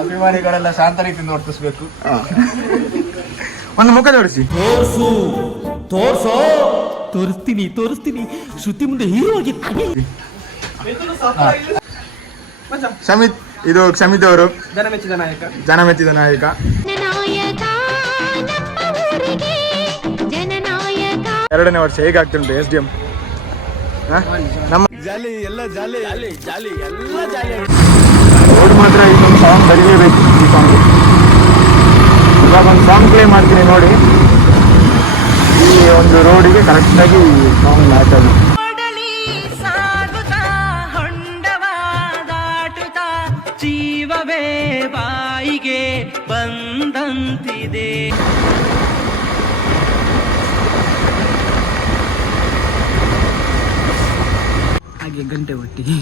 ಅಭಿಮಾನಿಗಳೆಲ್ಲ ಶಾಂತ ರೀತಿಯಿಂದ ವರ್ತಿಸ್ಬೇಕು. ಒಂದು ಮುಖ ತೋರಿಸಿ. ತೋರಿಸ್ತೀನಿ ಶ್ರುತಿ ಮುಂದೆ ಹೀರೋ ಆಗಿ. ಕ್ಷಮಿತ್ ಅವರು ಜನಮೆಚ್ಚಿದ ನಾಯಕ. ಎರಡನೇ ವರ್ಷ ಹೇಗಾಗ್ತುಂಟು SDM? ನಮ್ಮ ರೋಡ್ ಮಾತ್ರ ಇನ್ನೊಂದು ಸಾಂಗ್ ಬರೀಲೇಬೇಕು. ಈ ಸಾಂಗ್ ಇವಾಗ ಒಂದು ಸಾಂಗ್ ಪ್ಲೇ ಮಾಡ್ತೀನಿ ನೋಡಿ. ಈ ಒಂದು ರೋಡಿಗೆ ಕರೆಕ್ಟಾಗಿ ಸಾಂಗ್ ಮ್ಯಾಚ್ ಆಗುತ್ತೆ. ಜೀವವೇ ಬಾಯಿಗೆ ಬಂದಂತಿದೆ. ಹಾಗೆ ಗಂಟೆ ಒಟ್ಟಿಗೆ